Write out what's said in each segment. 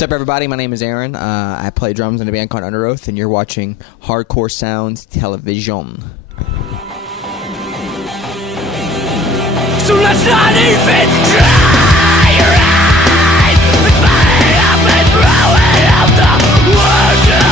What's up, everybody? My name is Aaron. I play drums in a band called Underoath, and you're watching Hardcore Sounds Television. So let's not even try, right? Let's burn it up and throw it out the window.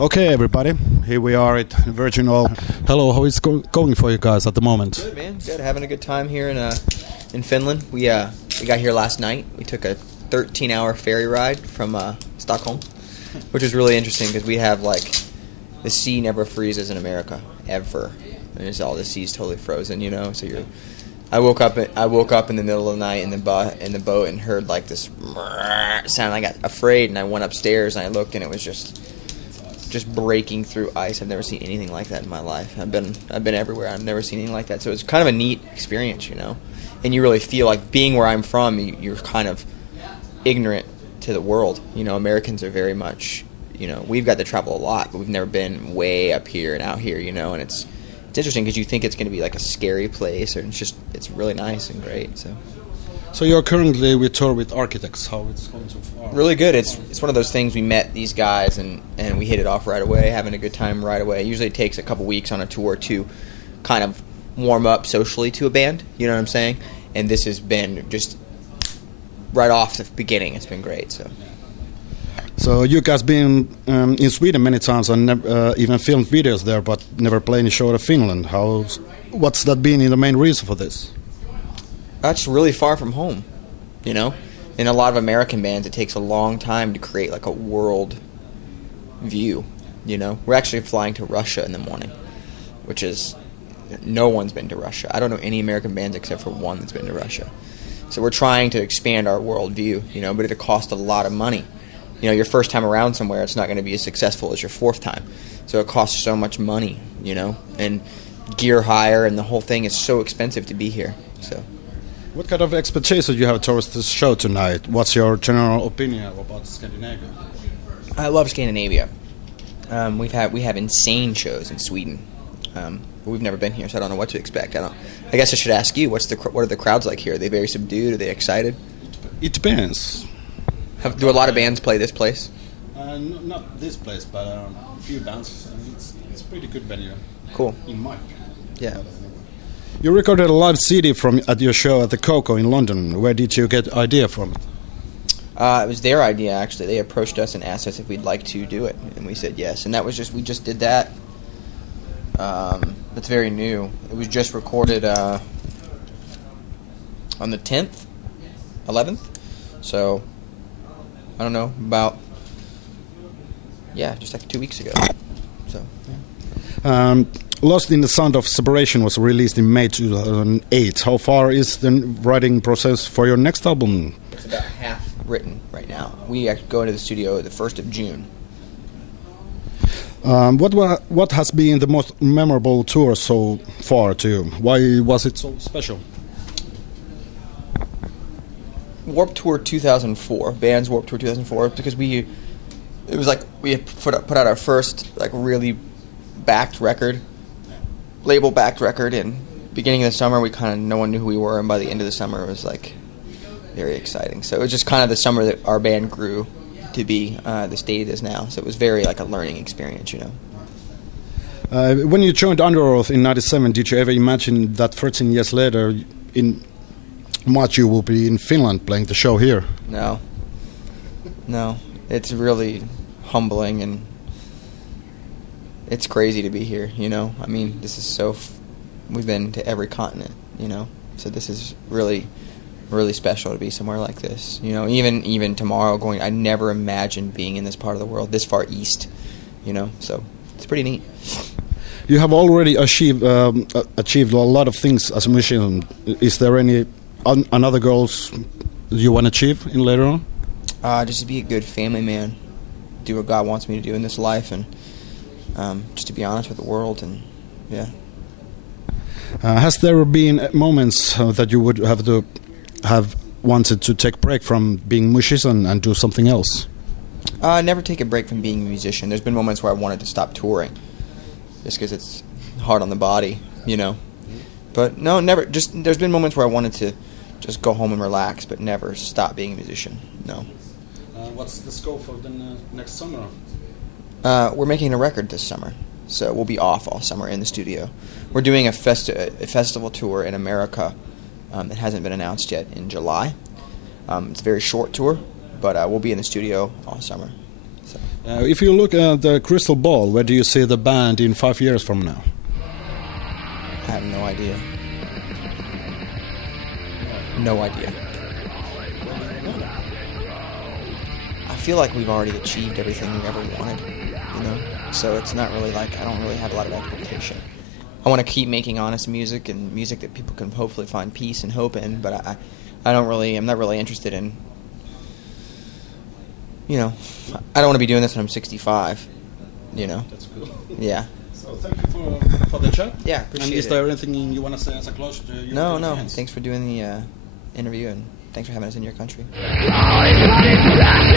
Okay, everybody, here we are at Virgin Hall. Hello, how is going for you guys at the moment? Good, man. Good. Having a good time here in Finland. We got here last night. We took a 13-hour ferry ride from Stockholm, which was really interesting because we have the sea never freezes in America ever. And it's all the sea's totally frozen, you know. So I woke up in the middle of the night in the boat and heard this sound. I got afraid and I went upstairs and I looked and it was just breaking through ice. I've never seen anything like that in my life. I've been everywhere. I've never seen anything like that. So it's kind of a neat experience, you know. And you really feel like being where I'm from, you're kind of ignorant to the world. You know, Americans are very much, you know, we've got to travel a lot, but we've never been way up here and out here, you know. And it's interesting because you think it's going to be like a scary place, or it's really nice and great. So you're currently with tour with Architects. How it's going so far? Really good. It's one of those things. We met these guys and we hit it off right away, having a good time right away. Usually it takes a couple weeks on a tour to kind of warm up socially to a band. You know what I'm saying? And this has been just right off the beginning. It's been great. So you guys been in Sweden many times and even filmed videos there, but never played any show in Finland. What's that been the main reason for this? That's really far from home, you know. In a lot of American bands, it takes a long time to create a world view, you know. We're actually flying to Russia in the morning, which is, no one's been to Russia. I don't know any American bands except for one that's been to Russia. So we're trying to expand our world view, you know, but it'll cost a lot of money. You know, your first time around somewhere, it's not going to be as successful as your fourth time. So it costs so much money, you know, and gear hire and the whole thing is so expensive to be here, so. What kind of expectations you have towards this show tonight? What's your general opinion about Scandinavia? I love Scandinavia. We have insane shows in Sweden, but we've never been here, so I don't know what to expect. I guess I should ask you. What are the crowds like here? Are they very subdued? Are they excited? It depends. Do a lot of bands play this place? Not this place, but a few bands. It's a pretty good venue. Cool. In my opinion. Yeah. You recorded a live CD at your show at the Coco in London. Where did you get the idea from it? It was their idea, actually. They approached us and asked us if we'd like to do it, and we said yes. And we just did that. That's very new. It was just recorded on the 10th, 11th. So, I don't know, just 2 weeks ago. So, yeah. Lost in the Sound of Separation was released in May 2008. How far is the writing process for your next album? It's about half written right now. We go into the studio the 1st of June. What has been the most memorable tour so far to you? Why was it so special? Warped Tour 2004, Bands Warped Tour 2004, because we put out our first really backed record. Label backed record, and beginning of the summer no one knew who we were, and by the end of the summer it was very exciting. So it was just kind of the summer that our band grew to be the state it is now. So it was very a learning experience, you know. When you joined Underoath in '97, did you ever imagine that 13 years later in March you will be in Finland playing the show here? No, it's really humbling and it's crazy to be here, you know. I mean, this is we've been to every continent, you know. So this is really, really special to be somewhere like this. You know, even tomorrow I never imagined being in this part of the world, this far east, you know. So it's pretty neat. You have already achieved a lot of things as a musician. Is there any another goals you want to achieve in later on? Just to be a good family man, do what God wants me to do in this life, and just to be honest with the world, and yeah. Has there been moments that you would have wanted to take a break from being musician and do something else? Never take a break from being a musician. There's been moments where I wanted to stop touring, just because it's hard on the body, you know. But no, never. Just there's been moments where I wanted to just go home and relax, but never stop being a musician. No. What's the scope for the next summer? We're making a record this summer, so we'll be off all summer in the studio. We're doing a festival tour in America that hasn't been announced yet in July. It's a very short tour, but we'll be in the studio all summer. So. If you look at the crystal ball, where do you see the band in 5 years from now? I have no idea. No idea. I feel like we've already achieved everything we ever wanted, you know? So it's not really like, I don't really have a lot of expectation. I want to keep making honest music and music that people can hopefully find peace and hope in, but I'm not really interested in, you know, I don't want to be doing this when I'm 65, you know? That's cool. Yeah. So thank you for the chat. Yeah, appreciate and it. is there anything you want to say as a close to your No. audience? Thanks for doing the interview, and thanks for having us in your country. Always running back.